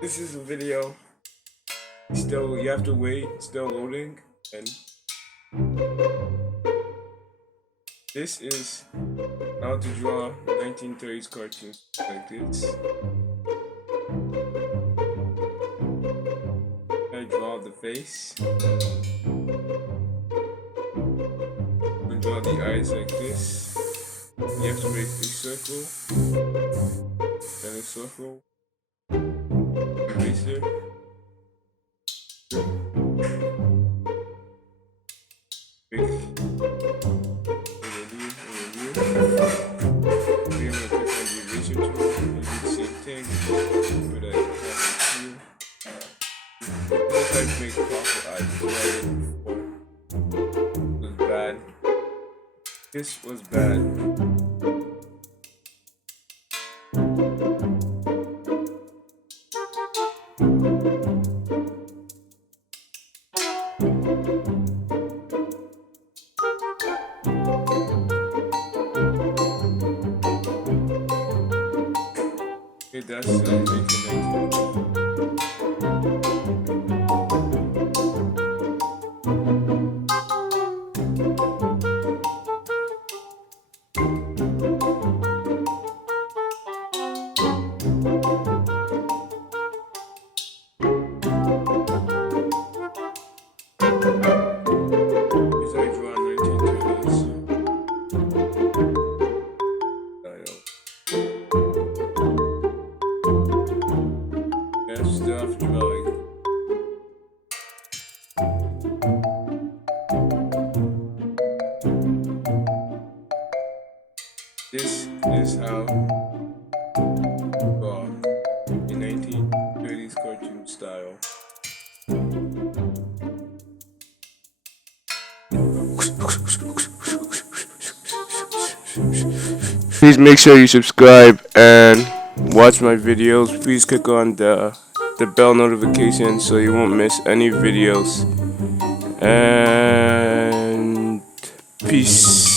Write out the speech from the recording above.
This is a video. Still, you have to wait. Still loading, and this is how to draw 1930s cartoons like this. I draw the face. And draw the eyes like this. You have to make a circle, then a circle, eraser, big, then I'm gonna click on the eraser tool and do the same thing with a hue. Let's try to make proper eyes. This was bad. This was bad. Okay, that's 1920s. This is how draw in 1930s cartoon style. Please make sure you subscribe and watch my videos. Please click on the bell notification so you won't miss any videos. And peace.